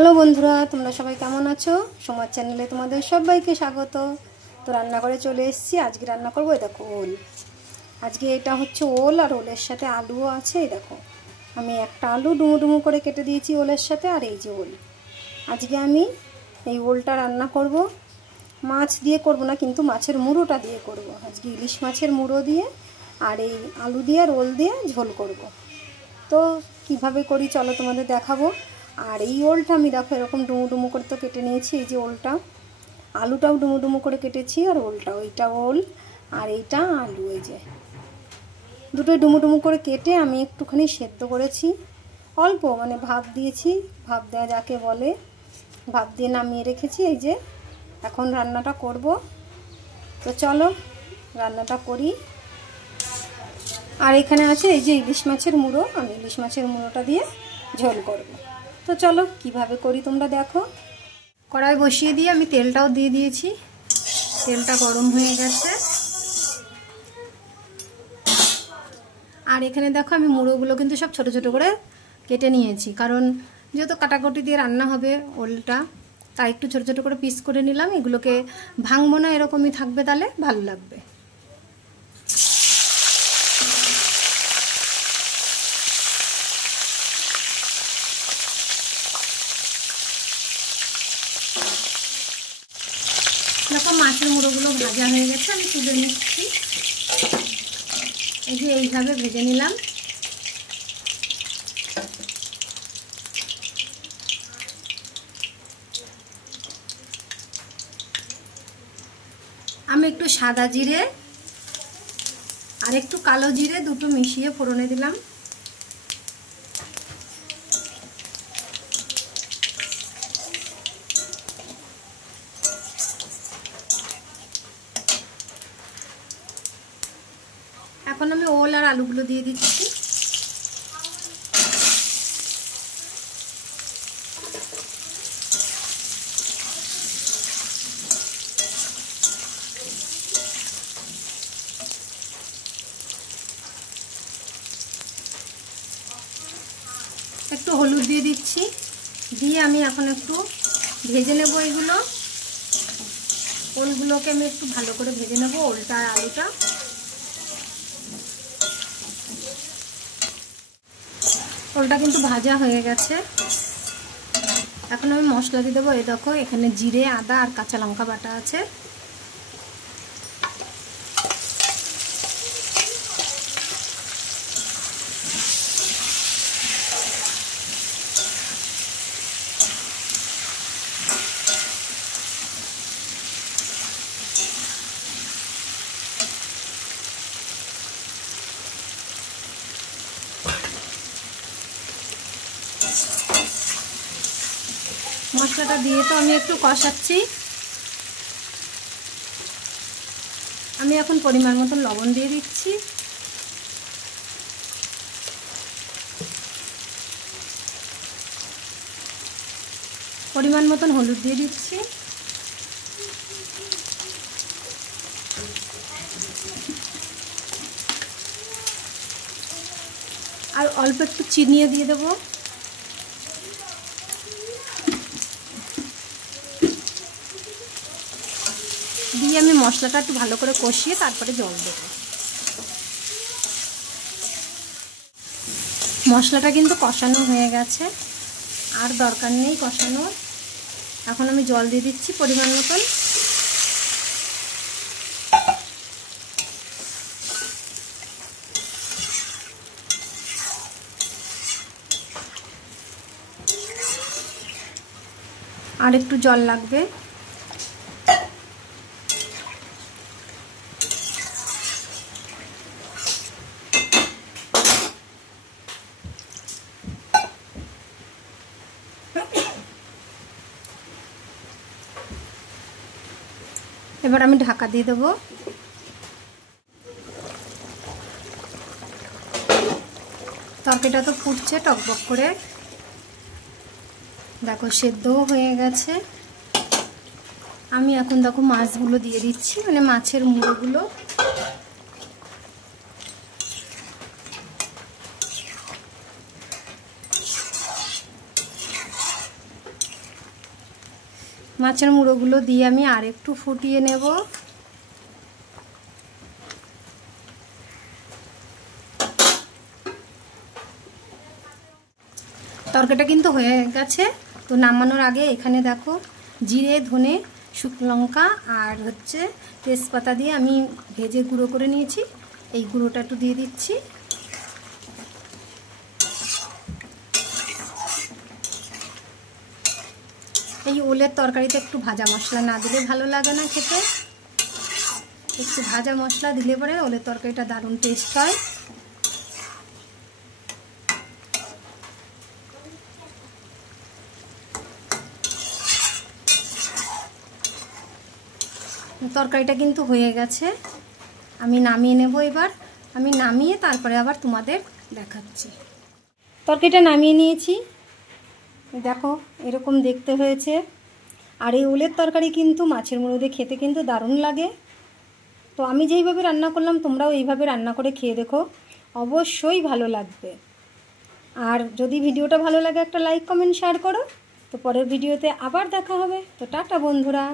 Hello বন্ধুরা, তোমরা সবাই কেমন আছো? সমাজ চ্যানেলে তোমাদের সবাইকে স্বাগত। তো রান্নাঘরে চলে এসেছি। আজকে রান্না করবো, দেখো ওল। আজকে এটা হচ্ছে ওল, আর ওলের সাথে আলুও আছে। এই দেখো, আমি একটা আলু ডুমো ডুমো করে কেটে দিয়েছি ওলের সাথে। আর এই যে ওল, আজকে আমি এই ওলটা রান্না করব। মাছ দিয়ে করব না, কিন্তু মাছের মুড়োটা দিয়ে করব। আজকে ইলিশ মাছের মুড়ো দিয়ে আর এই আলু দিয়ে আর ওল দিয়ে ঝোল করব। তো কিভাবে করি চলো তোমাদের দেখাবো। আর এই ওলটা আমি দেখো এরকম ডুমো ডুমো করে তো কেটে নিয়েছি। এই যে ওলটা, আলুটাও ডুমো ডুমো করে কেটেছি, আর ওলটা, ওইটা ওল আর এইটা আলু। এই যে দুটোই ডুমো ডুমো করে কেটে আমি একটুখানি সেদ্ধ করেছি, অল্প, মানে ভাপ দিয়েছি, ভাপ দেওয়া যাকে বলে। ভাপ দিয়ে নামিয়ে রেখেছি। এই যে এখন রান্নাটা করব। তো চলো রান্নাটা করি। আর এখানে আছে এই যে ইলিশ মাছের মুড়ো, আমি ইলিশ মাছের মুড়োটা দিয়ে ঝোল করব। তো চলো কিভাবে করি তোমরা দেখো। কড়াই বসিয়ে দিয়ে আমি তেলটাও দিয়ে দিয়েছি। তেলটা গরম হয়ে গেছে। আর এখানে দেখো আমি মুড়োগুলো কিন্তু সব ছোট ছোট করে কেটে নিয়েছি, কারণ যেহেতু কাটাকুটি দিয়ে রান্না হবে ওলটা, তাই একটু ছোট ছোট করে পিস করে নিলাম। এগুলোকে ভাঙবো না, এরকমই থাকবে, তাহলে ভালো লাগবে। দেখো মাছের মুড়োগুলো ভাজা হয়ে গেছে, আমি তুলে নিচ্ছি। এই যে এইভাবে ভেজে নিলাম। আমি একটু সাদা জিরে আর একটু কালো জিরে দুটো মিশিয়ে ফোড়নে দিলাম। এখন আমি ওল আর আলুগুলো দিয়ে দিচ্ছি। একটু হলুদ দিয়ে দিচ্ছি, দিয়ে আমি এখন একটু ভেজে নেব এইগুলো। ওলগুলোকে আমি একটু ভালো করে ভেজে নেব, ওলটা আর আলুটা। ওলটা কিন্তু ভাজা হয়ে গেছে। এখন আমি মশলা দিয়ে দেবো। এই দেখো এখানে জিরে, আদা আর কাঁচা লঙ্কা বাটা আছে। মশলাটা দিয়ে তো আমি একটু কষাচ্ছি। আমি এখন পরিমাণ মতন লবণ দিয়ে দিচ্ছি। পরিমাণ মতন হলুদ দিয়ে দিচ্ছি। আর অল্প একটু চিনিয়ে দিয়ে দেবো। দিয়ে আমি মশলাটা একটু ভালো করে কষিয়ে তারপরে জল দেবো। মশলাটা কিন্তু কষানো হয়ে গেছে, আর দরকার নেই কষানোর। এখন আমি জল দিয়ে দিচ্ছি পরিমাণ মতন। আর একটু জল লাগবে। এবার আমি ঢাকা দিয়ে দেবো। তরকারিটা তো ফুটছে টকবক করে, দেখো সেদ্ধও হয়ে গেছে। আমি এখন দেখো মাছগুলো দিয়ে দিচ্ছি, মানে মাছের মুড়োগুলো। মাছের মুড়োগুলো দিয়ে আমি আর একটু ফুটিয়ে নেব। তরকারিটা কিন্তু হয়ে গেছে। তো নামানোর আগে এখানে দেখো জিরে, ধনে, শুকনো লঙ্কা আর হচ্ছে তেজপাতা দিয়ে আমি ভেজে গুঁড়ো করে নিয়েছি। এই গুঁড়োটা একটু দিয়ে দিচ্ছি। এই ওলের তরকারিতে একটু ভাজা মশলা না দিলে ভালো লাগে না খেতে। একটু ভাজা মশলা দিলে পরে ওলের তরকারিটা দারুণ টেস্ট হয়। তরকারিটা কিন্তু হয়ে গেছে, আমি নামিয়ে নেব এবার। আমি নামিয়ে তারপরে আবার তোমাদের দেখাচ্ছি। তরকারিটা নামিয়ে নিয়েছি, দেখো এরকম দেখতে হয়েছে। আর এই ওলের তরকারি কিন্তু মাছের মুড়ো দিয়ে খেতে কিন্তু দারুণ লাগে। তো আমি যেইভাবে রান্না করলাম তোমরাও এইভাবে রান্না করে খেয়ে দেখো, অবশ্যই ভালো লাগবে। আর যদি ভিডিওটা ভালো লাগে একটা লাইক, কমেন্ট, শেয়ার করো। তো পরের ভিডিওতে আবার দেখা হবে। তো টাটা বন্ধুরা।